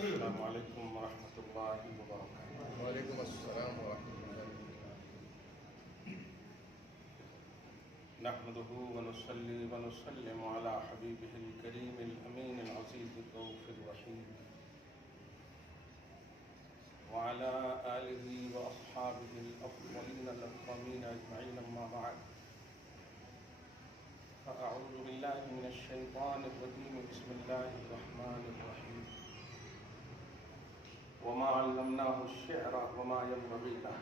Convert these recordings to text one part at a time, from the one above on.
السلام علیکم ورحمۃ اللہ وبرکاتہ۔ وعلیکم السلام ورحمۃ اللہ۔ نحمده ونصلي ونسلم على حبيبه الكريم الأمين العزيز الرؤوف الرحيم وعلى آله وأصحابه الأفضلين الأكرمين أجمعين، أما بعد، فأعوذ بالله من الشيطان الرجيم، بسم الله الرحمن الرحيم، وما علمناه الشعر وما ينبغي له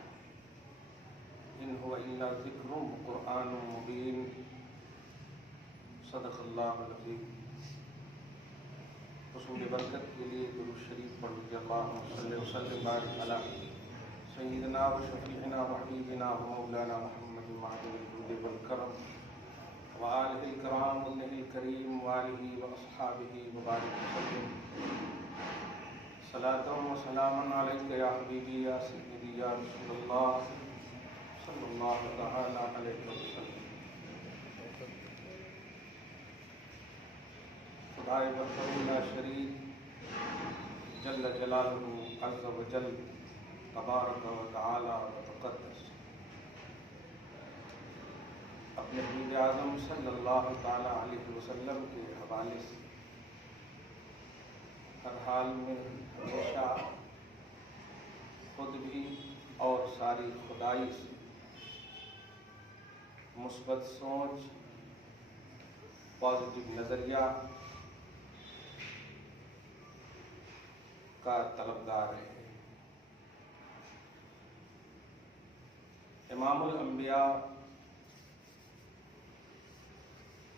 إن هو إلا ذكر وقرآن مبين، صدق اللہ العظیم۔ حصول برکت کے لیے درود شریف پڑھ لیجیے۔ اللہم صلی وسلم بارک علی سیدنا و شفیعنا و حبیبنا و مولانا محمد معدن الجود والکرم وآلہ الکرام وابنہ الکریم وآلہ واصحابہ وبارک وسلم۔ صلاۃ و سلام علیک یا حبیبی یا سیدی یا رسول اللہ صلی اللہ تعالی علیہ وسلم۔ خدائے برتر لا شریک جل جلالہ عز و جل تبارک و تعالی و تقدس اپنے حبیب اعظم صلی اللہ تعالی علیہ وسلم کے حوالے سے ہر حال میں ہمیشہ خود بھی اور ساری خدائی سے مثبت سوچ، پازیٹو نظریہ کا طلبگار ہے۔ امام الانبیاء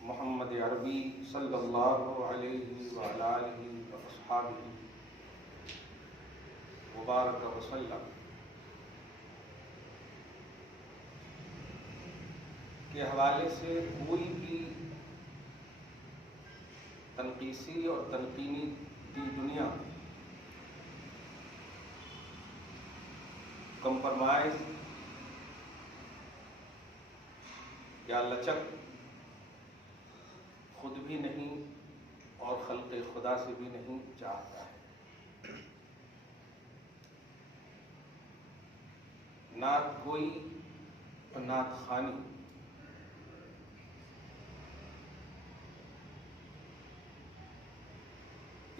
محمد عربی صلی اللہ علیہ وعلی آلہ واصحابہ وبارک وسلم کے حوالے سے کوئی بھی تنقیسی اور تنقینی کی دنیا کمپرمائز یا لچک خود بھی نہیں اور خلق خدا سے بھی نہیں چاہتا ہے۔ نعت گوئی اور نعت خوانی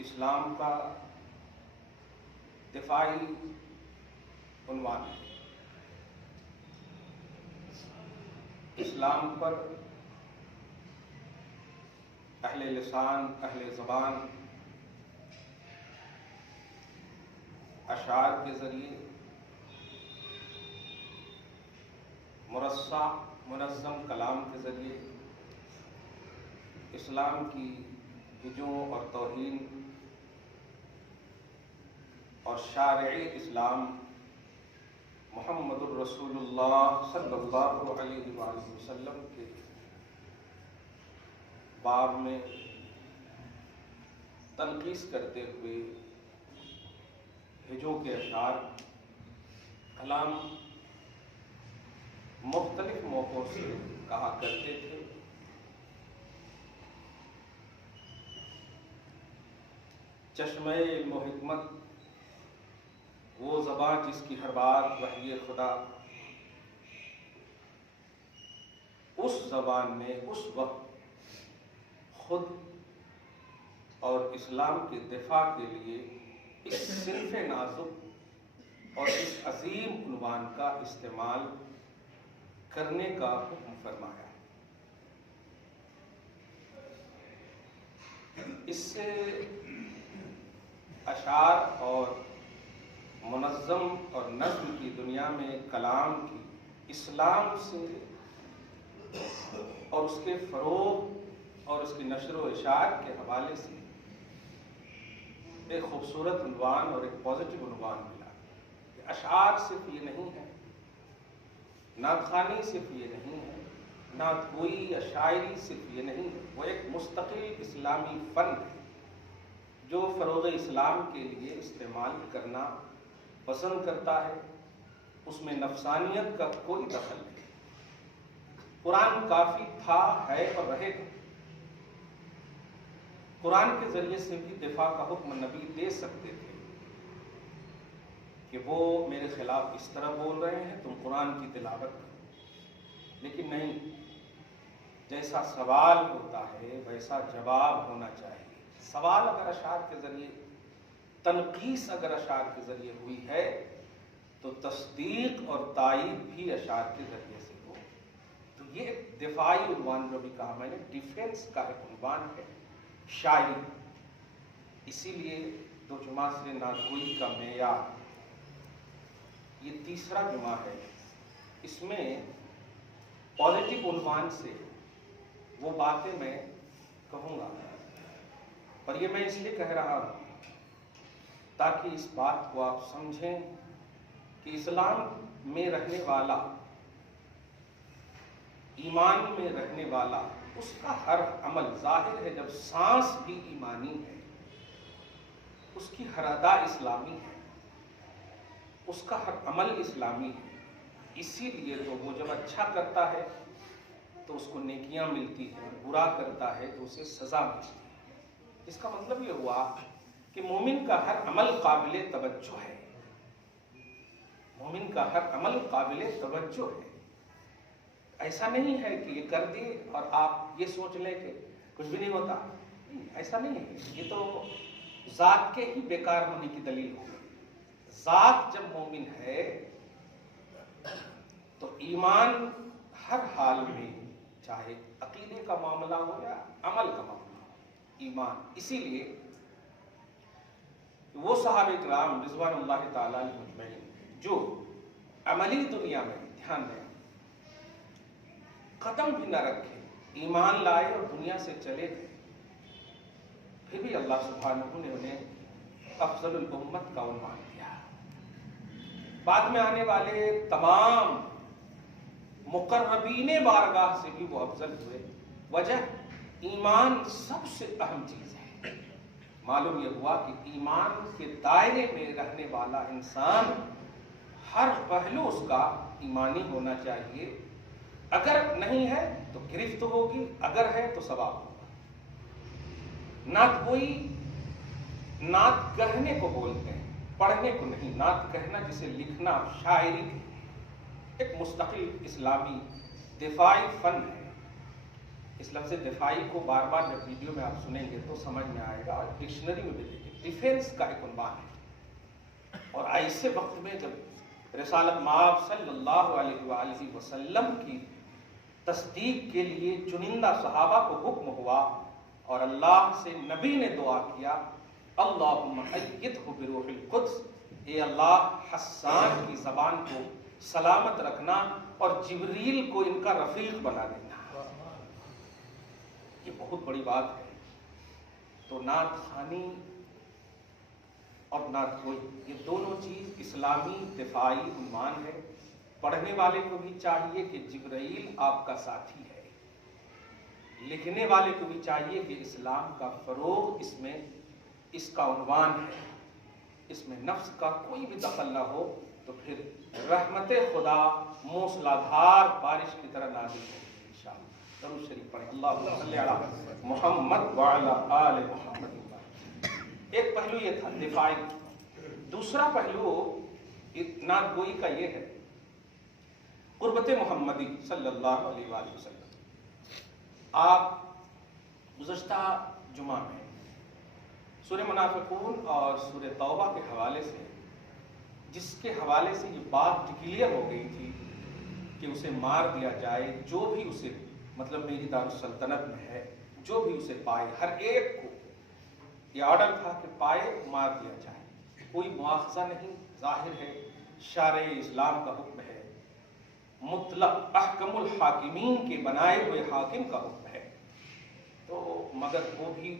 اسلام کا دفاعی عنوان ہے۔ اسلام پر اہل لسان، اہل زبان اشعار کے ذریعے مرصع منظم کلام کے ذریعے اسلام کی ہجوم اور توہین اور شارع اسلام محمد الرسول اللہ صلی اللہ علیہ وآلہ وسلم کے باب میں تنقیص کرتے ہوئے ہجوں کے اشعار کلام مختلف موقعوں سے کہا کرتے تھے۔ چشمہ علم و حکمت، وہ زبان جس کی ہر بات وحی خدا، اس زبان نے اس وقت خود اور اسلام کے دفاع کے لیے اس صنف نازک اور اس عظیم عنوان کا استعمال کرنے کا حکم فرمایا۔ اس سے اشعار اور منظم اور نظم کی دنیا میں کلام کی اسلام سے اور اس کے فروغ اور اس کی نشر و اشاعت کے حوالے سے ایک خوبصورت عنوان اور ایک پازیٹو عنوان ملا کہ اشعار صرف یہ نہیں ہے، نعت خوانی صرف یہ نہیں ہے، نعت گوئی یا شاعری صرف یہ نہیں ہے، وہ ایک مستقل اسلامی فن ہے جو فروغ اسلام کے لیے استعمال کرنا پسند کرتا ہے۔ اس میں نفسانیت کا کوئی دخل نہیں۔ قرآن کافی تھا، ہے اور رہے گا۔ قرآن کے ذریعے سے بھی دفاع کا حکم نبی دے سکتے تھے کہ وہ میرے خلاف اس طرح بول رہے ہیں، تم قرآن کی تلاوت کرو، لیکن نہیں، جیسا سوال ہوتا ہے ویسا جواب ہونا چاہیے۔ سوال اگر اشعار کے ذریعے، تنقیص اگر اشعار کے ذریعے ہوئی ہے تو تصدیق اور تائید بھی اشعار کے ذریعے سے ہو۔ تو یہ ایک دفاعی عنوان جو بھی کہا میں نے، ڈیفینس کا ایک عنوان ہے شاعری۔ اسی لیے دو جمعہ سے ناگوئی کا معیار یہ تیسرا جمعہ ہے، اس میں پازیٹیو عنوان سے وہ باتیں میں کہوں گا، اور یہ میں اس لیے کہہ رہا ہوں تاکہ اس بات کو آپ سمجھیں کہ اسلام میں رہنے والا، ایمان میں رہنے والا، اس کا ہر عمل، ظاہر ہے جب سانس بھی ایمانی ہے، اس کی ہر ادا اسلامی ہے، اس کا ہر عمل اسلامی ہے۔ اسی لیے تو وہ جب اچھا کرتا ہے تو اس کو نیکیاں ملتی ہیں، برا کرتا ہے تو اسے سزا ملتی ہے۔ اس کا مطلب یہ ہوا کہ مومن کا ہر عمل قابل توجہ ہے، مومن کا ہر عمل قابل توجہ ہے۔ ایسا نہیں ہے کہ یہ کر دیے اور آپ یہ سوچ لیں کہ کچھ بھی نہیں ہوتا، ایسا نہیں ہے۔ یہ تو ذات کے ہی بیکار ہونے کی دلیل ہوگی۔ ذات جب مومن ہے تو ایمان ہر حال میں، چاہے عقیدے کا معاملہ ہو یا عمل کا معاملہ ہو، ایمان۔ اسی لیے وہ صحابہ کرام رضوان اللہ تعالیٰ علیہ مجمعین جو عملی دنیا میں، دھیان دیں، قدم بھی نہ رکھے، ایمان لائے اور دنیا سے چلے گئے، پھر بھی اللہ سبحانہ نے انہیں افضل الامت کا عنوان دیا۔ بعد میں آنے والے تمام مقربین بارگاہ سے بھی وہ افضل ہوئے۔ وجہ ایمان سب سے اہم چیز ہے۔ معلوم یہ ہوا کہ ایمان کے دائرے میں رہنے والا انسان ہر پہلو اس کا ایمانی ہونا چاہیے۔ اگر نہیں ہے تو گرفت ہوگی، اگر ہے تو ثواب ہوگا۔ نعت گوئی نعت کہنے کو بولتے ہیں، پڑھنے کو نہیں۔ نعت کہنا جسے لکھنا شاعری ایک مستقل اسلامی دفاعی فن ہے۔ اس لفظ دفاعی کو بار بار جب ویڈیو میں آپ سنیں گے تو سمجھ میں آئے گا، اور ڈکشنری میں بھی دیکھیں، ڈیفینس کا ایک عنوان ہے۔ اور ایسے وقت میں جب رسالت مآب صلی اللہ علیہ وآلہ وسلم کی تصدیق کے لیے چنندہ صحابہ کو حکم ہوا اور اللہ سے نبی نے دعا کیا، اللہم ایدہ بروح القدس، اے اللہ حسان کی زبان کو سلامت رکھنا اور جبریل کو ان کا رفیق بنا دینا۔ یہ بہت بڑی بات ہے۔ تو نعت خوانی اور نعت گوئی، یہ دونوں چیز اسلامی دفاعی عنوان ہے۔ پڑھنے والے کو بھی چاہیے کہ جبرائیل آپ کا ساتھی ہے، لکھنے والے کو بھی چاہیے کہ اسلام کا فروغ اس میں اس کا عنوان ہے، اس میں نفس کا کوئی بھی دخل نہ ہو، تو پھر رحمت خدا موسلادھار بارش کی طرح نازل ہوگی انشاءاللہ۔ درود شریف پڑھیں، اللہم صلی علی محمد وعلی آل محمد۔ ایک پہلو یہ تھا دفاعی۔ دوسرا پہلو نعت گوئی کا یہ ہے قربت محمدی صلی اللہ علیہ وآلہ وسلم۔ آپ گزشتہ جمعہ میں سورہ منافقون اور سورہ توبہ کے حوالے سے، جس کے حوالے سے یہ بات ڈکلیئر ہو گئی تھی کہ اسے مار دیا جائے، جو بھی اسے، مطلب میری دارالسلطنت میں ہے، جو بھی اسے پائے، ہر ایک کو یہ آرڈر تھا کہ پائے مار دیا جائے، کوئی مواخذہ نہیں۔ ظاہر ہے شارع اسلام کا حکم ہے، مطلق احکم الحاکمین کے بنائے ہوئے حاکم کا حکم ہے۔ تو مگر وہ بھی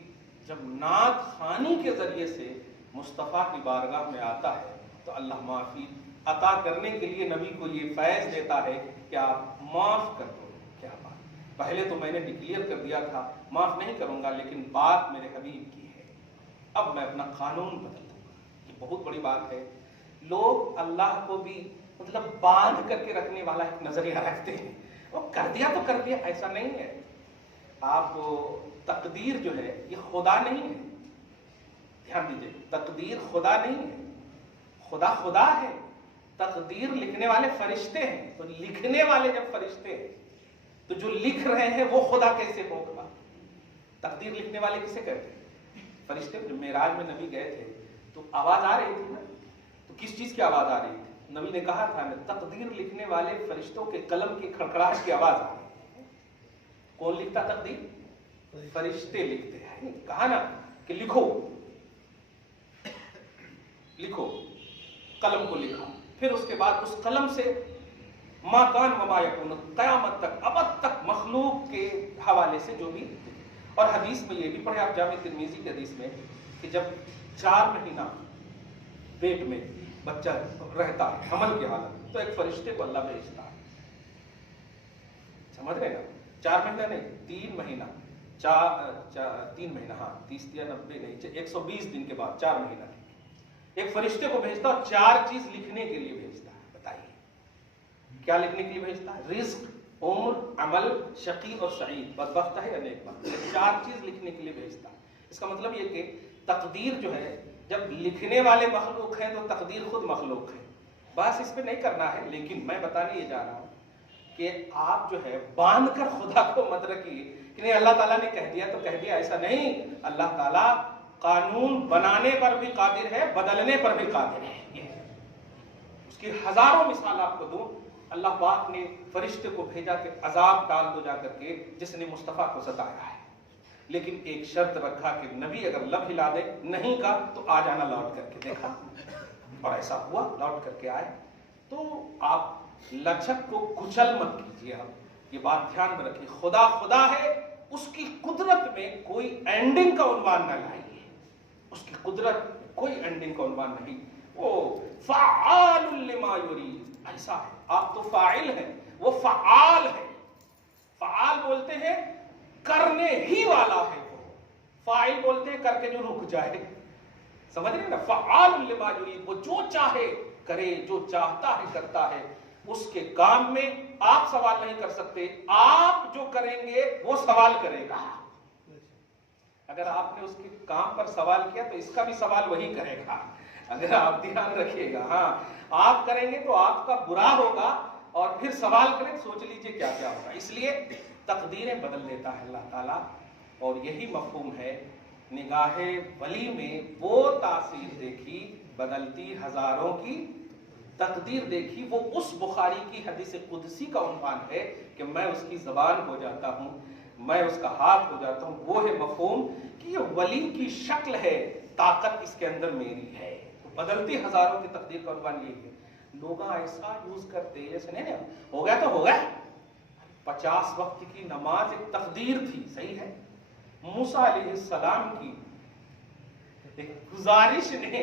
جب نعت خوانی کے ذریعے سے مصطفیٰ کی بارگاہ میں آتا ہے تو اللہ معافی عطا کرنے کے لیے نبی کو یہ فیض دیتا ہے کہ آپ معاف کر دو۔ کیا بات، پہلے تو میں نے ڈکلیئر کر دیا تھا معاف نہیں کروں گا، لیکن بات میرے حبیب کی ہے، اب میں اپنا قانون بدل دوں گا۔ یہ بہت بڑی بات ہے۔ لوگ اللہ کو بھی مطلب باندھ کر کے رکھنے والا ایک نظریہ رکھتے ہیں، وہ کر دیا تو کر دیا، ایسا نہیں ہے۔ آپ تقدیر جو ہے یہ خدا نہیں ہے، دھیان دیجیے، تقدیر خدا نہیں ہے، خدا خدا ہے، تقدیر لکھنے والے فرشتے ہیں. تو لکھنے والے جب فرشتے ہیں تو جو لکھ رہے ہیں وہ خدا کیسے ہوگا؟ تقدیر لکھنے والے کسے کہتے ہیں؟ فرشتے. جو معراج میں نبی گئے تھے تو آواز آ رہی تھی نا، تو کس چیز کی آواز آ رہی تھی؟ نبی نے کہا تھا نا تقدیر لکھنے والے فرشتوں کے قلم کی کھڑکھڑاہٹ کی آواز آ رہی ہے. کون لکھتا تقدیر؟ فرشتے لکھتے ہیں. کہا نا کہ لکھو لکھو، قلم کو لکھا، پھر اس کے بعد اس قلم سے ما کان وما یکون، قیامت تک ابد تک مخلوق کے حوالے سے جو بھی. اور حدیث میں یہ بھی پڑھے آپ جامع ترمذی کی حدیث میں کہ جب 4 مہینہ پیٹ میں بچہ رہتا ہے حمل کی حالت، تو ایک فرشتے کو اللہ بھیجتا ہے. سمجھ رہے نا؟ 4 مہینہ نہیں، 3 مہینہ، 3 مہینہ، ہاں 30 یا 90 نہیں، 120 دن کے بعد 4 مہینہ ایک فرشتے کو بھیجتا اور 4 چیز لکھنے کے لیے بھیجتا ہے. بتائیے کیا لکھنے کے لیے بھیجتا ہے؟ رزق، عمر، عمل، شقی اور سعید، بدبخت ہے یا نیک بخت. 4 چیز لکھنے کے لیے بھیجتا. اس کا مطلب یہ کہ تقدیر جو ہے جب لکھنے والے مخلوق ہیں تو تقدیر خود مخلوق ہے. بس اس پہ نہیں کرنا ہے، لیکن میں بتانے یہ جا رہا ہوں کہ آپ جو ہے باندھ کر خدا کو مت رکھیے کہ نہیں اللہ تعالیٰ نے کہہ دیا تو کہہ دیا. ایسا نہیں. اللہ تعالیٰ قانون بنانے پر بھی قادر ہے، بدلنے پر بھی قادر ہے. اس کی ہزاروں مثال آپ کو دوں. اللہ پاک نے فرشتے کو بھیجا کہ عذاب ڈال دو جا کر کے جس نے مصطفیٰ کو ستایا ہے، لیکن ایک شرط رکھا کہ نبی اگر لب ہلا دے نہیں کا تو آ جانا لوٹ کر کے. دیکھا اور ایسا ہوا، لوٹ کر کے آئے. تو آپ لچک کو کچل مت کیجیے. آپ یہ بات دھیان میں رکھیے، خدا خدا ہے، اس کی قدرت میں کوئی اینڈنگ کا عنوان نہ لائیے. اس کی قدرت میں کوئی اینڈنگ کا عنوان نہیں. وہ فعال لما یرید ایسا ہے. آپ تو فاعل ہیں، وہ فعال ہے. فعال بولتے ہیں کرنے ہی والا ہے، وہ فاعل بولتے ہیں کر کے جو رک جائے. سمجھ رہے نا؟ فعال لما یرید، وہ جو چاہے کرے، جو چاہتا ہے کرتا ہے. اس کے کام میں آپ سوال نہیں کر سکتے، آپ جو کریں گے وہ سوال کرے گا. اگر آپ نے اس کے کام پر سوال کیا تو اس کا بھی سوال وہی کرے گا. اگر آپ دھیان رکھیے گا، ہاں آپ کریں گے تو آپ کا برا ہوگا، اور پھر سوال کریں سوچ لیجئے کیا کیا ہوگا. اس لیے تقدیریں بدل دیتا ہے اللہ تعالیٰ. اور یہی مفہوم ہے نگاہ ولی میں وہ تاثیر دیکھی بدلتی ہزاروں کی تقدیر دیکھی. وہ اس بخاری کی حدیث قدسی کا عنوان ہے کہ میں اس کی زبان ہو جاتا ہوں، میں اس کا ہاتھ ہو جاتا ہوں. وہ ہے مفہوم کہ یہ ولی کی شکل ہے، طاقت اس کے اندر میری ہے. بدلتی ہزاروں کی تقدیر کا عنوان یہ ہے. لوگ ایسا یوز کرتے ایسے نہیں ہو گیا تو ہو گیا. 50 وقت کی نماز ایک تقدیر تھی، صحیح ہے. موسیٰ علیہ السلام کی ایک گزارش نے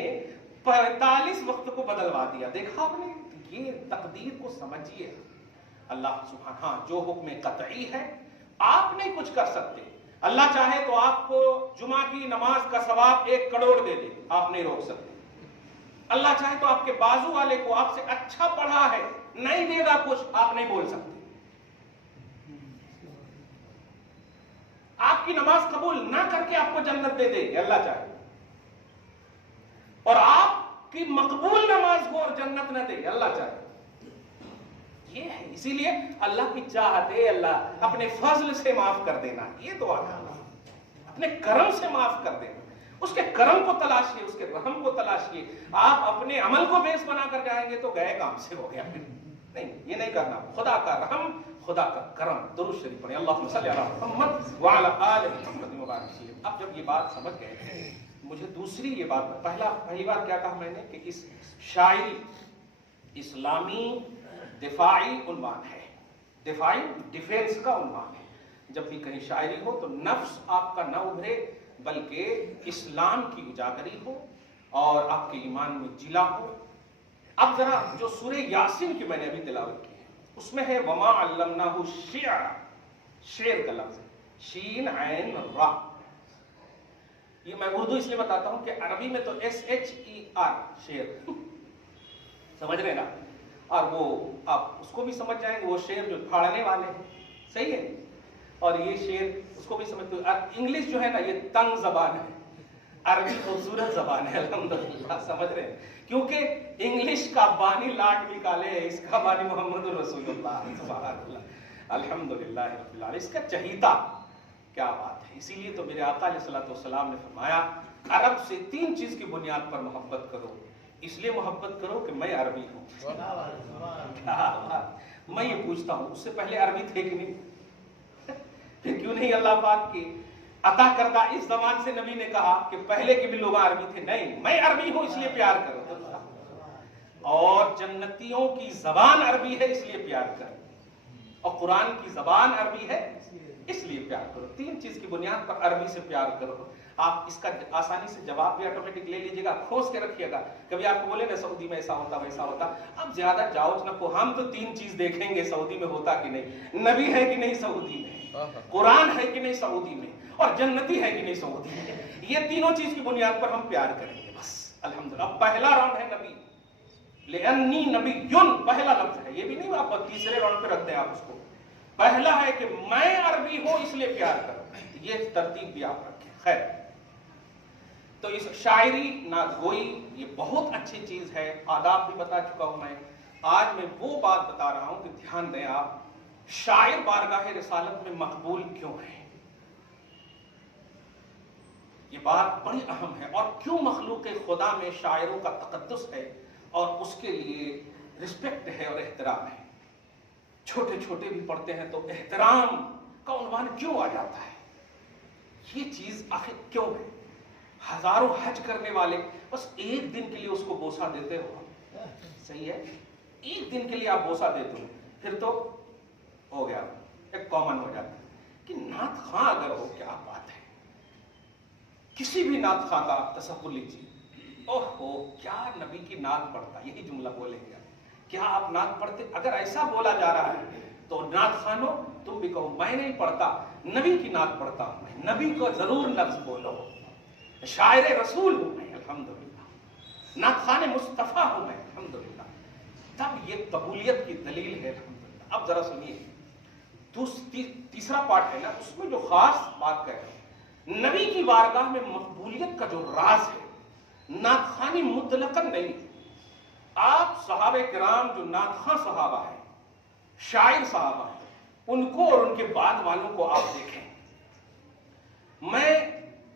45 وقت کو بدلوا دیا. دیکھا آپ نے؟ یہ تقدیر کو سمجھیے. اللہ سبحانہ، ہاں جو حکم قطعی ہے آپ نہیں کچھ کر سکتے. اللہ چاہے تو آپ کو جمعہ کی نماز کا ثواب 1 کروڑ دے دے، آپ نہیں روک سکتے. اللہ چاہے تو آپ کے بازو والے کو آپ سے اچھا پڑھا ہے نہیں دے گا کچھ، آپ نہیں بول سکتے. آپ کی نماز قبول نہ کر کے آپ کو جنت دے دے اللہ چاہے، اور آپ کی مقبول نماز کو اور جنت نہ دے اللہ چاہے. یہ ہے. اسی لیے اللہ کی چاہت ہے اللہ اپنے فضل سے معاف کر دینا. یہ دعا کرنا، اپنے کرم سے معاف کر دینا. اس کے کرم کو تلاشیے، اس کے رحم کو تلاشیے. آپ اپنے عمل کو بیس بنا کر جائیں گے تو گئے کام سے ہو گیا. نہیں، یہ نہیں کرنا. خدا کا رحم، خدا کا کرم. درود شریف پڑھیں. اللہم صلی علی محمد وعلی آل محمد وبارک وسلم. اب جب یہ بات سمجھ گئے، مجھے دوسری یہ بات، پہلی بار کیا کہا میں نے کہ اس شاعری اسلامی دفاعی عنوان ہے. دفاعی ڈیفینس کا عنوان ہے. جب بھی کہیں شاعری ہو تو نفس آپ کا نہ ابھرے بلکہ اسلام کی اجاگری ہو اور آپ کے ایمان میں جلا ہو. اب ذرا جو سورہ یاسین کی میں نے ابھی تلاوت کی ہے اس میں ہے وما علمناہ الشعر، شعر کا لفظ ہے شین عین را. یہ میں اردو اس لیے بتاتا ہوں کہ عربی میں تو SHER شعر سمجھ رہے نا، اور وہ آپ اس کو بھی سمجھ جائیں گے، وہ شعر جو پھاڑنے والے ہیں. صحیح ہے. اور یہ شعر اس کو بھی سمجھتے ہو. انگلش جو ہے نا یہ تنگ زبان ہے، عربی خوبصورت زبان ہے الحمدللہ. سمجھ رہے ہیں؟ کیونکہ انگلش کا بانی لاٹ نکالے، اس کا بانی محمد رسول اللہ سبحان اللہ الحمدللہ رب العالمین، اس کا چہیتا. کیا بات ہے. اسی لیے تو میرے آقا علیہ الصلوۃ والسلام نے فرمایا عرب سے 3 چیز کی بنیاد پر محبت کرو. اس لیے محبت کرو کہ میں عربی ہوں. میں یہ پوچھتا ہوں اس سے پہلے عربی تھے کہ نہیں؟ پھر کیوں نہیں اللہ پاک کی عطا کردہ اس زبان سے نبی نے کہا کہ پہلے کے بھی لوگ عربی تھے؟ نہیں، میں عربی ہوں اس لیے پیار کرو. اور جنتیوں کی زبان عربی ہے اس لیے پیار کرو، اور قرآن کی زبان عربی ہے اس لیے پیار کرو. 3 چیز کی بنیاد پر عربی سے پیار کرو. آپ اس کا آسانی سے جواب بھی آٹومیٹک لے لیجیے گا، کھوس کے رکھیے گا. کبھی آپ کو بولے نا سعودی میں ایسا ہوتا ویسا ہوتا، اب زیادہ جاؤ نہ کو، ہم تو 3 چیز دیکھیں گے سعودی میں ہوتا کہ نہیں، نبی ہے کہ نہیں سعودی میں، قرآن ہے کہ نہیں سعودی میں، اور جنتی ہے کہ نہیں سعودی میں. یہ تینوں چیز کی بنیاد پر ہم پیار کریں گے بس الحمدللہ. اب پہلا راؤنڈ ہے نبی، لِأَنِّي نَبِيٌّ پہلا لفظ ہے. یہ بھی نہیں آپ تیسرے راؤنڈ پہ رکھ دیں آپ اس کو. پہلا ہے کہ میں عربی ہوں اس لیے پیار کروں. یہ ترتیب بھی آپ رکھیں. خیر، تو اس شاعری نعت گوئی یہ بہت اچھی چیز ہے. آداب بھی بتا چکا ہوں میں. آج میں وہ بات بتا رہا ہوں کہ دھیان دیں آپ، شاعر بارگاہ رسالت میں مقبول کیوں ہے. یہ بات بڑی اہم ہے. اور کیوں مخلوق خدا میں شاعروں کا تقدس ہے اور اس کے لیے رسپیکٹ ہے اور احترام ہے. چھوٹے چھوٹے بھی پڑھتے ہیں تو احترام کا عنوان کیوں آ جاتا ہے؟ یہ چیز آخر کیوں ہے؟ ہزاروں حج کرنے والے بس ایک دن کے لیے اس کو بوسہ دیتے ہو، صحیح ہے، ایک دن کے لیے آپ بوسہ دیتے ہو، پھر تو ہو گیا، ایک کامن ہو جاتا ہے. کہ نعت خواں اگر ہو، کیا بات ہے. کسی بھی نعت خواں کا تصور لیجیے، اوہ کیا نبی کی نعت پڑھتا، یہی جملہ بولیں گے. کیا آپ نعت پڑھتے؟ اگر ایسا بولا جا رہا ہے تو نعت خوانو تم بھی کہو میں نہیں پڑھتا، نبی کی نعت پڑھتا ہوں میں. نبی کو ضرور لفظ بولو. شاعر رسول ہوں میں الحمدللہ، نعت خوان مصطفیٰ ہوں میں الحمدللہ. تب یہ قبولیت کی دلیل ہے الحمدللہ. اب ذرا سنیے تیسرا پارٹ ہے نا، اس میں جو خاص بات کہہ رہے ہیں نبی کی بارگاہ میں مقبولیت کا جو راز ہے، نعت خوانی مطلقاً نہیں. آپ صحابہ کرام جو نعت خواں صحابہ ہیں، شاعر صحابہ ہیں، ان کو اور ان کے بعد والوں کو آپ دیکھیں. میں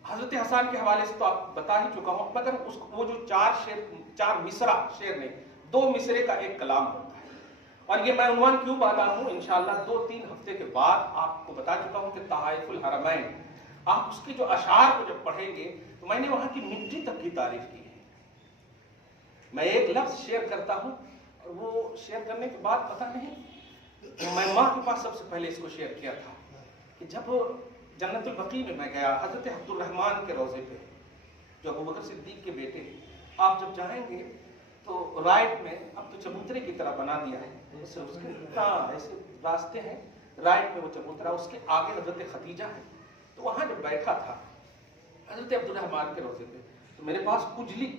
حضرت حسان کے حوالے سے تو آپ بتا ہی چکا ہوں، مگر وہ جو 4 مصرع شعر نہیں، 2 مصرے کا ایک کلام ہوتا ہے. اور یہ میں عنوان کیوں باندھا ہوں، انشاءاللہ 2-3 ہفتے کے بعد آپ کو بتا چکا ہوں کہ تحائف الحرمین، آپ اس کے جو اشعار کو جب پڑھیں گے تو میں نے وہاں کی مٹی تک کی تعریف کی ہے. میں ایک لفظ شیئر کرتا ہوں اور وہ شیئر کرنے کے بعد پتہ نہیں، میں ماں کے پاس سب سے پہلے اس کو شیئر کیا تھا کہ جب جنت البقیع میں گیا، حضرت عبد الرحمن کے روضے پہ جو ابوبکر صدیق کے بیٹے ہیں، آپ جب جائیں گے تو رائٹ میں، اب تو چبوترے کی طرح بنا دیا ہے، اس کے ایسے راستے ہیں، رائٹ میں وہ چبوترا، اس کے آگے حضرت خدیجہ ہے. تو وہاں جب بیٹھا تھا حضرت عبد الرحمن کے روضے پہ، تو میرے پاس کجلی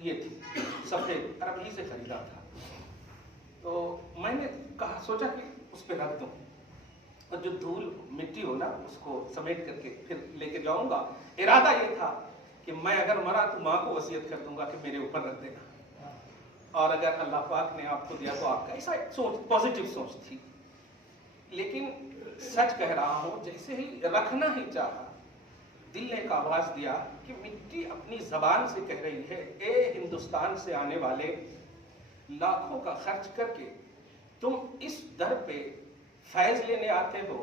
یہ تھی سفید، عرب ہی سے خریدا تھا. تو میں نے کہا سوچا کہ اس پہ رکھ دوں اور جو دھول مٹی ہو نا اس کو سمیٹ کر کے پھر لے کے جاؤں گا. ارادہ یہ تھا کہ میں اگر مرا تو ماں کو وصیت کر دوں گا کہ میرے اوپر رکھ دینا، اور اگر اللہ پاک نے آپ کو دیا تو آپ کا ایسا سوچ، پازیٹیو سوچ تھی. لیکن سچ کہہ رہا ہوں، جیسے ہی رکھنا ہی چاہا، دل نے ایک آواز دیا کہ مٹی اپنی زبان سے کہہ رہی ہے، اے ہندوستان سے آنے والے، لاکھوں کا خرچ کر کے تم اس در پہ فیض لینے آتے ہو،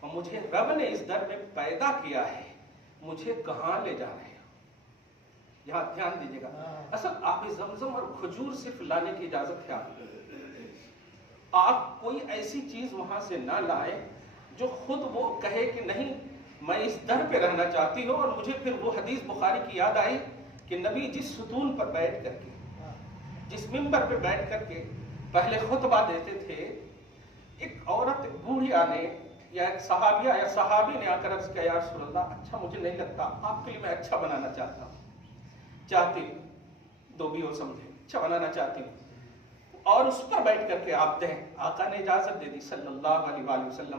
اور مجھے رب نے اس در میں پیدا کیا ہے، مجھے کہاں لے جا رہے ہو. یہاں دھیان دیجیے گا، اصل آب زمزم اور کھجور صرف لانے کی اجازت ہے آپ کوئی ایسی چیز وہاں سے نہ لائیں جو خود وہ کہے کہ نہیں میں اس در پہ رہنا چاہتی ہوں. اور مجھے پھر وہ حدیث بخاری کی یاد آئی کہ نبی جس ستون پر بیٹھ کر کے، جس ممبر پہ بیٹھ کر کے پہلے خطبہ دیتے تھے، ایک عورت بوڑھیا نے یا ایک صحابیہ یا صحابی نے آ کر عرض کیا، یا رسول اللہ اچھا مجھے نہیں لگتا، آپ کے لیے میں اچھا بنانا چاہتا ہوں، چاہتی ہوں، دو بھی ہو سمجھے، اچھا بنانا چاہتی ہوں، اور اس پر بیٹھ کر کے آپ دیں. آقا نے اجازت دے دی صلی اللہ علیہ وآلہ وسلم.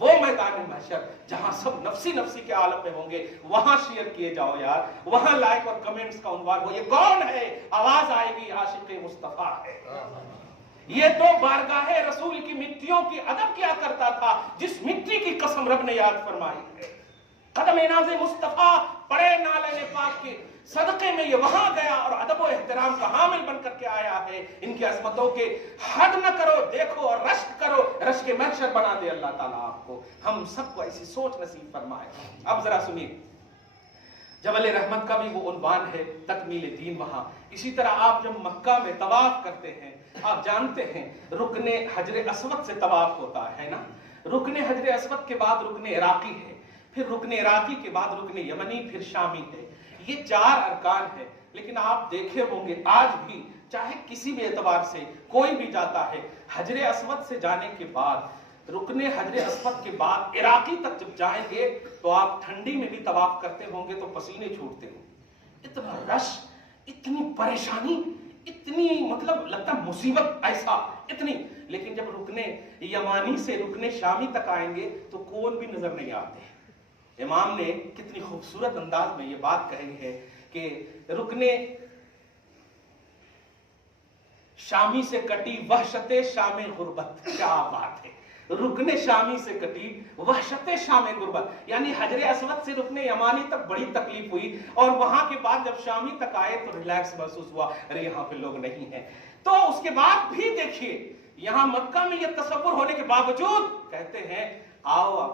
وہ میدان محشر جہاں سب نفسی نفسی کے عالم میں ہوں گے، وہاں شیئر کیے جاؤ یار، وہاں لائک اور کمنٹس کا عنوان ہو، یہ کون ہے؟ آواز آئے گی عاشق مصطفیٰ ہے۔ یہ تو بارگاہ رسول کی مٹیوں کی ادب کیا کرتا تھا جس مٹی کی قسم رب نے یاد فرمائی ہے۔ قدم ناز مصطفیٰ پڑے نالے پاک کے صدقے میں یہ وہاں گیا اور ادب و احترام کا حامل بن کر کے آیا ہے۔ ان کی عظمتوں کے حد نہ کرو، دیکھو اور رشک کرو، رشک کے محشر بنا دے اللہ تعالیٰ آپ کو، ہم سب کو ایسی سوچ نصیب فرمائے۔ اب ذرا سنیے، جبل رحمت کا بھی وہ عنوان ہے تکمیل دین وہاں۔ اسی طرح آپ جب مکہ میں طواف کرتے ہیں، آپ جانتے ہیں رکن حجر اسود سے طواف ہوتا ہے نا، رکن حجر اسود کے بعد رکن عراقی ہے، پھر رکن عراقی کے بعد رکن یمنی، پھر شامی ہے۔ یہ 4 ارکان ہے، لیکن آپ دیکھے ہوں گے آج بھی چاہے کسی بھی اعتبار سے کوئی بھی جاتا ہے، حجر اسود سے جانے کے بعد رکن حجر اسود کے بعد عراقی تک جب جائیں گے تو آپ ٹھنڈی میں بھی طواف کرتے ہوں گے تو پسینے چھوٹتے ہوں، اتنا رش، اتنی پریشانی، اتنی مطلب لگتا مصیبت ایسا اتنی، لیکن جب رکن یمانی سے رکن شامی تک آئیں گے تو کون بھی نظر نہیں آتے۔ امام نے کتنی خوبصورت انداز میں یہ بات کہی ہے کہ رکن شامی سے کٹی وحشت شام غربت، کیا بات ہے، رکن شامی سے کٹی وحشت شام غربت، یعنی حجر اسود سے رکن یمانی تک بڑی تکلیف ہوئی اور وہاں کے بعد جب شامی تک آئے تو ریلیکس محسوس ہوا، ارے یہاں پہ لوگ نہیں ہیں۔ تو اس کے بعد بھی دیکھیے یہاں مکہ میں یہ تصور ہونے کے باوجود کہتے ہیں آؤ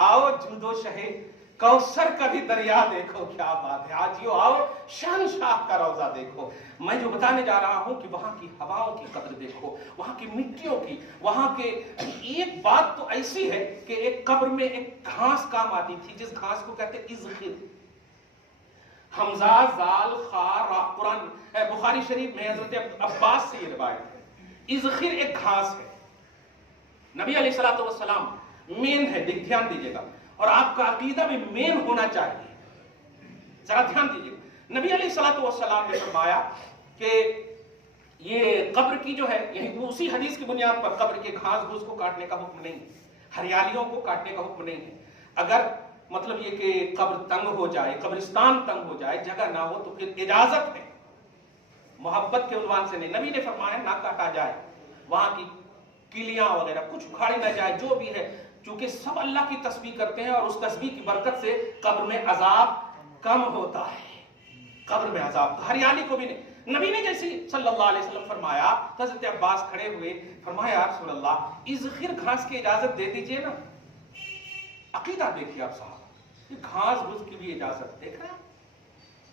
آؤ جودو شہے کوثر کا بھی دریا دیکھو، کیا بات ہے، آجیو آؤ شہنشاہ کا روضہ دیکھو۔ میں جو بتانے جا رہا ہوں کہ وہاں کی ہواؤں کی قدر دیکھو، وہاں کی مٹیوں کی، وہاں کے ایک بات تو ایسی ہے کہ ایک قبر میں ایک گھاس کام آتی تھی جس گھاس کو کہتے ازخر، حمزہ زال خار را، قرآن بخاری شریف میں حضرت عباس سے یہ روایت ہے، ازخر ایک گھاس ہے۔ نبی علیہ الصلوۃ والسلام مین ہے، دھیان دیجیے گا، اور آپ کا عقیدہ بھی مین ہونا چاہیے، ذرا دھیان دیجیے۔ نبی علیہ الصلوۃ والسلام نے فرمایا کہ یہ قبر کی جو ہے، یہی اسی حدیث کی بنیاد پر قبر کے گھاس گھوس کو کاٹنے کا حکم نہیں ہے، ہریالیوں کو کاٹنے کا حکم نہیں ہے۔ اگر مطلب یہ کہ قبر تنگ ہو جائے، قبرستان تنگ ہو جائے، جگہ نہ ہو تو پھر اجازت ہے، محبت کے عنوان سے نہیں، نبی نے فرمایا نہ کاٹا جائے، وہاں کی کلیاں وغیرہ کچھ اکھاڑی نہ جائے، جو بھی ہے، چونکہ سب اللہ کی تسبیح کرتے ہیں اور اس تسبیح کی برکت سے قبر میں عذاب کم ہوتا ہے، قبر میں عذاب، ہریالی کو بھی نہیں۔ نبی نے جیسے صلی اللہ علیہ وسلم فرمایا، حضرت عباس کھڑے ہوئے، فرمایا یا رسول اللہ ازخر گھاس کی اجازت دے دیجئے نا۔ عقیدہ دیکھیے آپ صاحب، یہ گھاس گھوس کی بھی اجازت دیکھ رہے ہیں،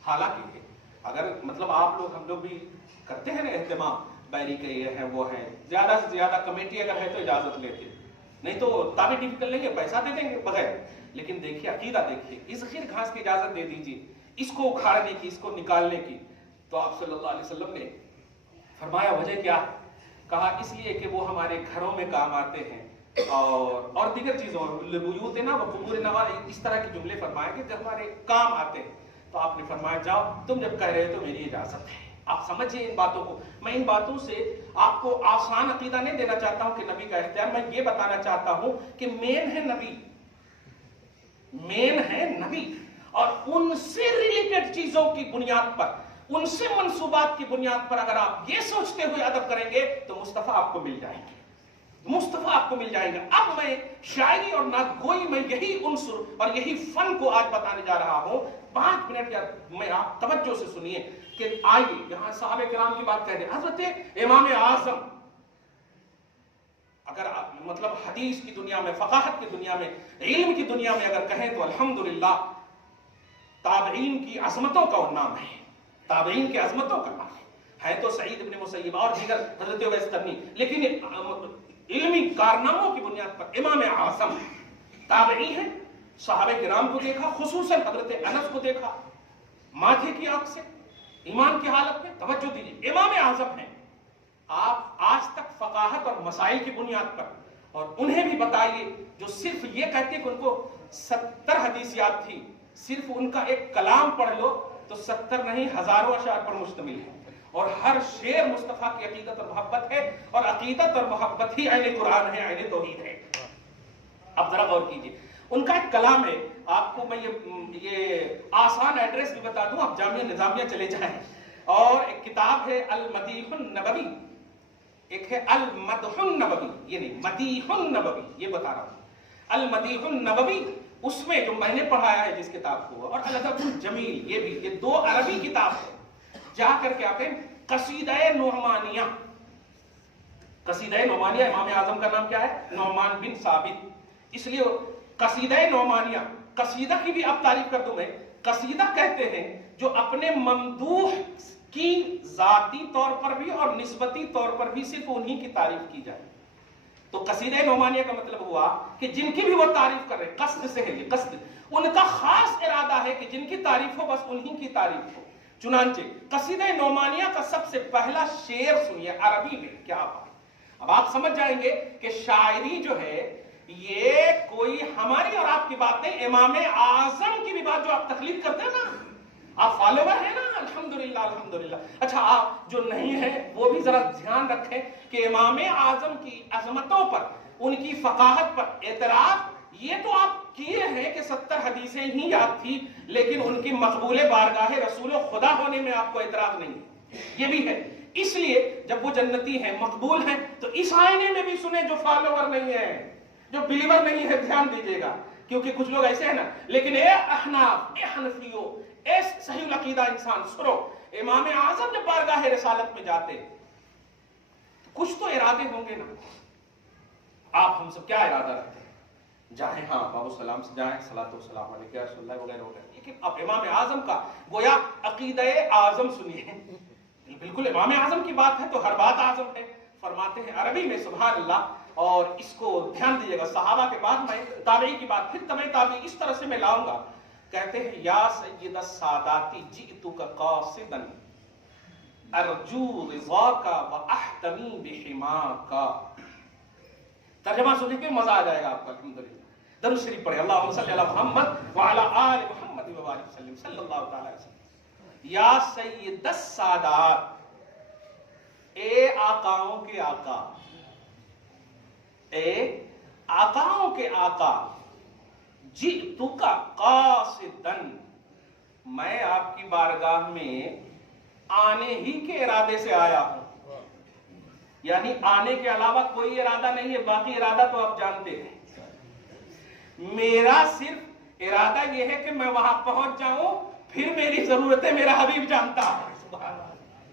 حالانکہ اگر مطلب آپ لوگ ہم لوگ بھی کرتے ہیں نا اہتمام، بیری کے یہ ہیں وہ ہیں، زیادہ سے زیادہ کمیٹی اگر ہے تو اجازت لیتے، نہیں تو تابع ڈیفیکل لیں گے، پیسہ دے دیں گے بغیر۔ لیکن دیکھیے عقیدہ دیکھیے، ازخر گھاس کی اجازت دے دیجیے، اس کو اکھاڑنے کی، اس کو نکالنے کی۔ تو آپ صلی اللہ علیہ وسلم نے فرمایا وجہ کیا ہے؟ کہا اس لیے کہ وہ ہمارے گھروں میں کام آتے ہیں اور دیگر چیزوں لبیوتنا و قبورنا، اس طرح کے جملے فرمائے کہ جب ہمارے کام آتے ہیں۔ تو آپ نے فرمایا جاؤ، تم جب کہہ رہے تو میری اجازت ہے۔ آپ سمجھئے ان باتوں کو، میں ان باتوں سے آپ کو آسان عقیدہ نہیں دینا چاہتا ہوں کہ نبی کا اختیار، میں یہ بتانا چاہتا ہوں کہ مین ہے نبی، مین ہے نبی، اور ان سے ریلیٹڈ چیزوں کی بنیاد پر، ان سے منصوبات کی بنیاد پر اگر آپ یہ سوچتے ہوئے ادب کریں گے تو مصطفیٰ آپ کو مل جائیں گے، مصطفیٰ آپ کو مل جائے گا۔ اب میں شاعری اور نعت گوئی میں یہی عنصر اور یہی فن کو آج بتانے جا رہا ہوں۔ 5 منٹ یا میں آپ توجہ سے سنیے کہ آئیے یہاں صحابہ کرام کی بات کہہ دیں، حضرت امام اعظم، اگر مطلب حدیث کی دنیا میں، فقاہت کی دنیا میں، علم کی دنیا میں اگر کہیں تو الحمدللہ تابعین کی عظمتوں کا نام ہے، تابعین کی عظمتوں کا نام ہے تو سعید ابن مسیب اور دیگر حضرت اویس قرنی، لیکن علمی کارناموں کی بنیاد پر امام اعظم تابعی ہیں۔ صحابہ کرام کو دیکھا، خصوصاً حضرت انس کو دیکھا، ماتھے کی آنکھ سے، ایمان کی حالت میں، توجہ دیجیے، امام اعظم ہیں۔ آپ آج تک فقاہت اور مسائل کی بنیاد پر، اور انہیں بھی بتائیے جو صرف یہ کہتے کہ ان کو 70 حدیث یاد تھی، صرف ان کا ایک کلام پڑھ لو تو 70 نہیں ہزاروں اشعار پر مشتمل ہے، اور ہر شعر مصطفیٰ کی عقیدت اور محبت ہے، اور عقیدت اور محبت ہی عین قرآن ہے، عین توحید ہے۔ اب ذرا غور کیجیے، ان کا ایک کلام ہے، آپ کو میں یہ آسان ایڈریس بھی بتا دوں، آپ جامعہ نظامیہ چلے جائیں، اور ایک کتاب ہے المدیح النبوی، ایک ہے المدح النبوی، یہ نہیں مدیح النبوی، یہ بتا رہا ہوں، المدیح النبوی، اس میں جو میں نے پڑھایا ہے جس کتاب کو، اور الادب الجمیل، یہ بھی، یہ 2 عربی کتاب ہے، جا کر کے آپ ہیں قصیدہ نعمانیہ، قصیدہ نعمانیہ، امام اعظم کا نام کیا ہے؟ نعمان بن ثابت، اس لیے قصیدہ نعمانیہ، قصیدہ کی بھی اب تعریف کر دوں میں، قصیدہ کہتے ہیں جو اپنے ممدوح کی ذاتی طور پر بھی اور نسبتی طور پر بھی صرف انہی کی تعریف کی جائے، تو قصیدہ نعمانیہ کا مطلب ہوا کہ جن کی بھی وہ تعریف کر رہے، قصد سے ہے یہ، قصد، ان کا خاص ارادہ ہے کہ جن کی تعریف ہو بس انہی کی تعریف ہو، چنانچہ قصیدہ نعمانیہ کا سب سے پہلا شعر سنیے عربی میں، کیا بات، اب آپ سمجھ جائیں گے کہ شاعری جو ہے یہ کوئی ہماری اور آپ کی بات نہیں، امام اعظم کی بھی بات جو آپ تقلید کرتے ہیں نا، آپ فالوور ہیں نا، الحمدللہ الحمدللہ، اچھا آپ جو نہیں ہیں وہ بھی ذرا دھیان رکھیں کہ امام اعظم کی عظمتوں پر، ان کی فقاہت پر اعتراف یہ تو آپ کیے ہیں کہ 70 حدیثیں ہی یاد تھی، لیکن ان کی مقبول بارگاہ رسول خدا ہونے میں آپ کو اعتراض نہیں ہے، یہ بھی ہے، اس لیے جب وہ جنتی ہیں، مقبول ہیں، تو اس آئینے میں بھی سنیں جو فالوور نہیں ہے، جو بلیور نہیں ہے، دھیان دیجیے گا، کیونکہ کچھ لوگ ایسے ہیں نا، لیکن اے احناف، اے حنفیو، اے صحیح العقیدہ انسان سنو، امام اعظم جب بارگاہ رسالت میں جاتے کچھ تو ارادے ہوں گے نا، آپ ہم سب کیا ارادہ رکھتے ہیں؟ جائیں، ہاں بابو سلام سے جائیں، صلاۃ و سلام علیہ رسول اللہ وغیرہ وغیرہ، لیکن اب امام اعظم کا گویا عقیدہ اعظم سنیے، بالکل امام اعظم کی بات ہے تو ہر بات اعظم ہے، فرماتے ہیں عربی میں، سبحان اللہ، اور اس کو دھیان دیجیے گا، صحابہ کے بعد میں تابعی کی بات، پھر تمہیں تابعی اس طرح سے میں لاؤں گا، کہتے ہیں یا سید الساداتی جئتک قاصدا ارجو رضاک واحتمی بحماک، ترجمہ سننے کے مزہ آ جائے گا آپ کو، الحمدللہ، درود شریف پڑھیں، اللہم صلی علی محمد وعلی آل محمد وبارک وسلم، صلی اللہ تعالی وسلم، یا سید السادات، اے آقاؤں کے آقا، اے آقاؤں کے آقا، جئتک قاصدا، میں آپ کی بارگاہ میں آنے ہی کے ارادے سے آیا ہوں، یعنی آنے کے علاوہ کوئی ارادہ نہیں ہے، باقی ارادہ تو آپ جانتے ہیں، میرا صرف ارادہ یہ ہے کہ میں وہاں پہنچ جاؤں، پھر میری ضرورتیں میرا حبیب جانتا ہے،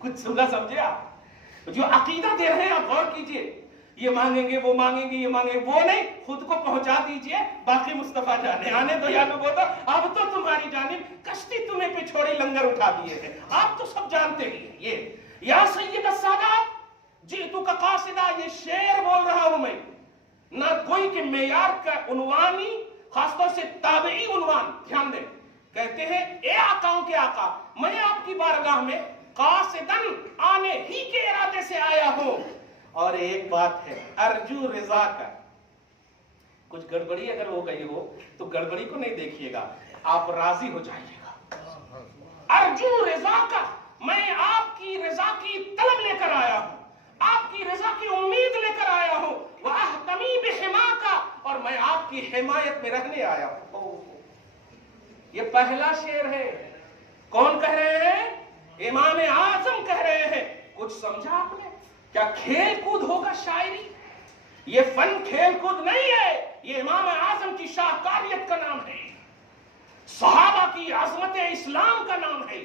کچھ سمجھا سمجھے آپ، جو عقیدہ دے رہے ہیں آپ غور کیجئے، یہ مانگیں گے وہ مانگیں گے یہ مانگیں گے وہ نہیں، خود کو پہنچا دیجئے، باقی مصطفیٰ جانے، آنے تو یا لوگوں تو اب تو تمہاری جانب کشتی تمہیں پہ چھوڑی، لنگر اٹھا دیے ہیں، آپ تو سب جانتے ہی ہیں، یہ یا سید السادات جئتک قاصدا، یہ شعر بول رہا ہوں میں، نہ کوئی کہ معیار کا عنوانی، خاص طور سے تابعی عنوان، دھیان دیں، کہتے ہیں اے آقاؤں کے آقا، میں آپ کی بارگاہ میں قاصدن، آنے ہی کے ارادے سے آیا ہوں، اور ایک بات ہے، ارجو رضا کا، کچھ گڑبڑی اگر ہو گئی ہو تو گڑبڑی کو نہیں دیکھیے گا، آپ راضی ہو جائیے گا، ارجو رضا کا، میں آپ کی رضا کی طلب لے کر آیا ہوں، آپ کی رضا کی امید لے کر آیا ہوں، وَأَحْتَمِي بِحِمَاكَ، اور میں آپ کی حمایت میں رہنے آیا ہوں، یہ پہلا شعر ہے، کون کہہ رہے ہیں؟ امام اعظم کہہ رہے ہیں، کچھ سمجھا آپ نے؟ کیا کھیل کود ہوگا شاعری؟ یہ فن کھیل کود نہیں ہے، یہ امام اعظم کی شاہکاریت کا نام ہے، صحابہ کی عظمت اسلام کا نام ہے،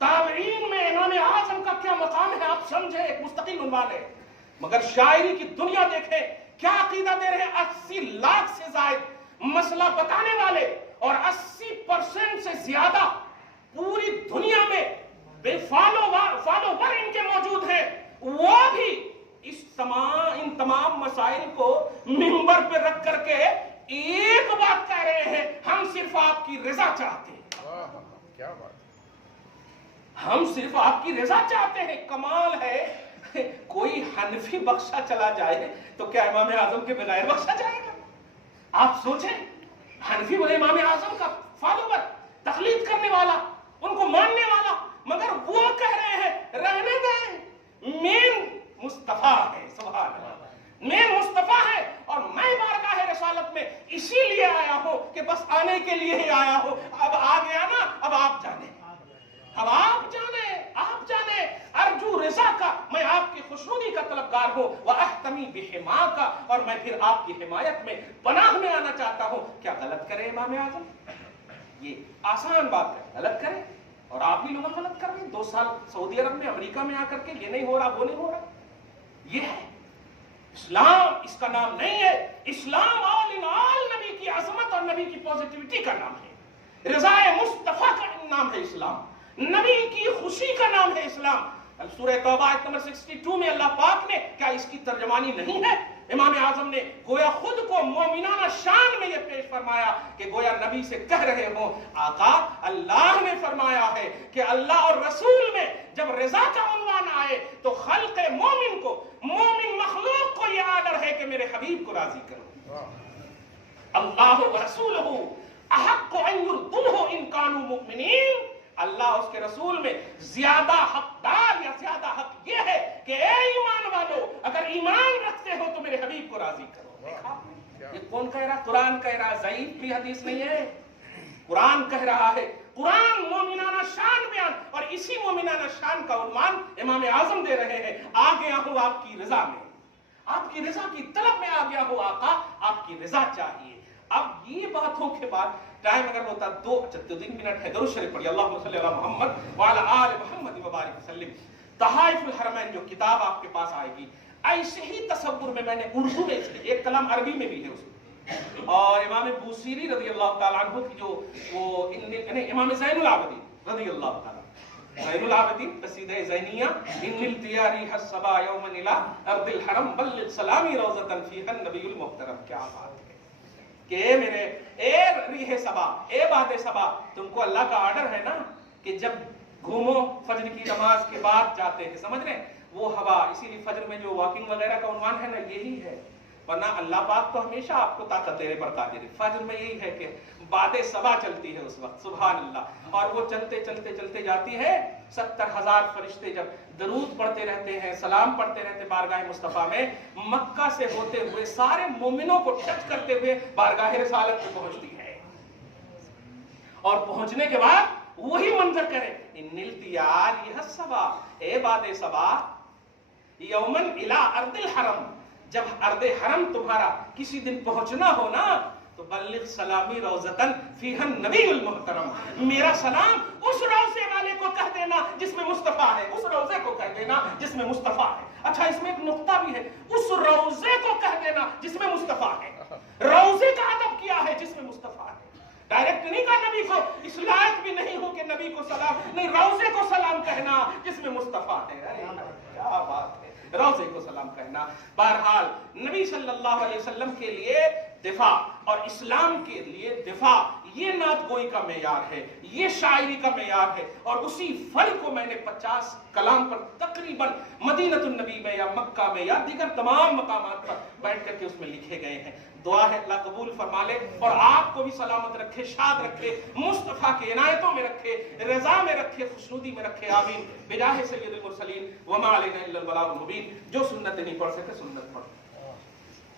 تابعین میں امام اعظم کا کیا مقام ہے آپ سمجھیں، ایک مستقل عنوان ہے، مگر شاعری کی دنیا دیکھیں کیا عقیدہ دے رہے ہیں، 80 لاکھ سے زائد مسئلہ بتانے والے، اور 80% سے زیادہ پوری دنیا میں بے فالوور ان کے موجود ہیں، وہ بھی ان تمام مسائل کو منبر پہ رکھ کر کے ایک بات کہہ رہے ہیں، ہم صرف آپ کی رضا چاہتے ہیں، کیا بات، ہم صرف آپ کی رضا چاہتے ہیں، کمال ہے، کوئی حنفی بخشا چلا جائے تو کیا امام اعظم کے بغیر بخشا جائے گا؟ آپ سوچیں، حنفی بولے امام اعظم کا فالوور، تقلید کرنے والا، ان کو ماننے والا، مگر وہ کہہ رہے ہیں رہنے دیں، مین مصطفیٰ ہے، سبحان اللہ، مین مصطفیٰ ہے، اور میں بارگاہ رسالت میں جانے کے لیے ہی آیا ہوں. اب آ گیا نا, اب آپ جانے, اب آپ جانے, آپ جانے. ارجو رضا کا, میں آپ کی خوشنودی کا طلبگار ہوں. واحتمی بحما کا, اور میں پھر آپ کی حمایت میں, پناہ میں آنا چاہتا ہوں. کیا غلط کرے امام اعظم؟ یہ آسان بات ہے, غلط کرے. اور آپ بھی لوگ غلط کر رہے ہیں. 2 سال سعودی عرب میں, امریکہ میں آ کر کے یہ نہیں ہو رہا, وہ نہیں ہو رہا. یہ ہے اسلام, اس کا نام نہیں ہے. اسلام آل ان آل نبی کی عظمت اور نبی کی پوزیٹیوٹی کا نام ہے. رضا مصطفیٰ کا نام ہے اسلام, نبی کی خوشی کا نام ہے اسلام. سورہ توبہ آیت نمبر 62 میں اللہ پاک نے, کیا اس کی ترجمانی نہیں ہے؟ امام اعظم نے گویا خود کو مومنانہ شان میں یہ پیش فرمایا کہ گویا نبی سے کہہ رہے ہوں, آقا اللہ نے فرمایا ہے کہ اللہ اور رسول میں جب رضا کا عنوان آئے تو خلق مومن کو, مومن مخلوق کو یہ آڈر ہے کہ میرے حبیب کو راضی کرو. اللہ و رسولہ احق ان یرضوہ ان کانوا مؤمنین. اللہ اس کے رسول میں زیادہ حقدار یا زیادہ حق یہ ہے کہ اے ایمان والو, اگر ایمان رکھتے ہو تو میرے حبیب کو راضی کرو. یہ کون کہہ رہا؟ قرآن کہہ رہا. ضعیف بھی حدیث نہیں ہے, قرآن کہہ رہا ہے. قرآن مومنانہ شان بیان, اور اسی مومنانہ شان کا عنوان امام اعظم دے رہے ہیں. آ گیا ہوں آپ کی رضا میں, آپ کی رضا کی طلب میں آ گیا ہوں آقا, آپ کی رضا چاہیے. اب یہ باتوں کے بعد ٹائم اگر ہوتا 2-3 منٹ ہے, درود شریف پڑھیے, اللہم صلی علی محمد وعلی آل محمد وبارک وسلم. تحائف الحرمین جو کتاب آپ کے پاس آئے گی, ایسے ہی تصور میں نے اردو میں, ایک کلام عربی میں بھی ہے اس میں, اور امام بوصیری رضی اللہ تعالیٰ عنہ کی جو وہ امام زین العابدین رضی اللہ تعالیٰ, زین العابدین قصیدہ زینیہ, ان التیاری حسبا یوما الى ارض الحرم بلغ سلامی روضۃ فیہا النبی المحترم. کیا بات ہے کہ اے میرے, اے ریح صبا, اے باد صبا, تم کو اللہ کا آرڈر ہے نا کہ جب گھومو فجر کی نماز کے بعد جاتے ہیں, سمجھ رہے ہیں وہ ہوا. اسی لیے فجر میں جو واکنگ وغیرہ کا عنوان ہے نا, یہی ہے. ورنہ اللہ پاک تو ہمیشہ آپ کو طاقت دے رہے پر قادر ہے. فجر میں یہی ہے کہ باد صبا چلتی ہے اس وقت, سبحان اللہ, اور وہ چلتے چلتے چلتے جاتی ہے. 70,000 فرشتے جب درود پڑھتے رہتے ہیں, سلام پڑھتے رہتے بارگاہ مصطفیٰ میں, مکہ سے ہوتے ہوئے سارے مومنوں کو ٹچ کرتے ہوئے بارگاہ رسالت میں پہنچتی ہے. اور پہنچنے کے بعد وہی منظر کرے, ان التیار یہ صبا, اے باد صبا یومن الی ارض الحرم, جب ارض حرم تمہارا کسی دن پہنچنا ہو نا تو بلغ سلامی روضتن فیہا النبی المحترم, میرا سلام اس روضے والے کو کہہ دینا جس میں مصطفیٰ ہے, اس روضے کو کہہ دینا جس میں مصطفیٰ ہے. اچھا اس میں ایک نقطہ بھی ہے, اس روضے کو کہہ دینا جس میں مصطفیٰ ہے. روضے کا ادب کیا ہے جس میں مصطفیٰ ہے. ڈائریکٹ نہیں کہا نبی کو, اس لائق بھی نہیں ہو کہ نبی کو سلام, نہیں, روضے کو سلام کہنا جس میں مصطفیٰ ہے. کیا بات ہے, روضے کو سلام کہنا. بہرحال نبی صلی اللہ علیہ وسلم کے لیے دفاع اور اسلام کے لیے دفاع, یہ نعت گوئی کا معیار ہے, یہ شاعری کا معیار ہے. اور اسی فن کو میں نے 50 کلام پر تقریباً مدینۃ النبی میں یا مکہ میں یا دیگر تمام مقامات پر بیٹھ کر کے اس میں لکھے گئے ہیں. دعا ہے اللہ قبول فرما لے اور آپ کو بھی سلامت رکھے, شاد رکھے, مصطفیٰ کے عنایتوں میں رکھے, رضا میں رکھے, خوشنودی میں رکھے. آمین. بجاہ سید المرسلین وما علینا الا البلاغ المبین. جو سنت نہیں پڑھ سکے سنت پڑھ.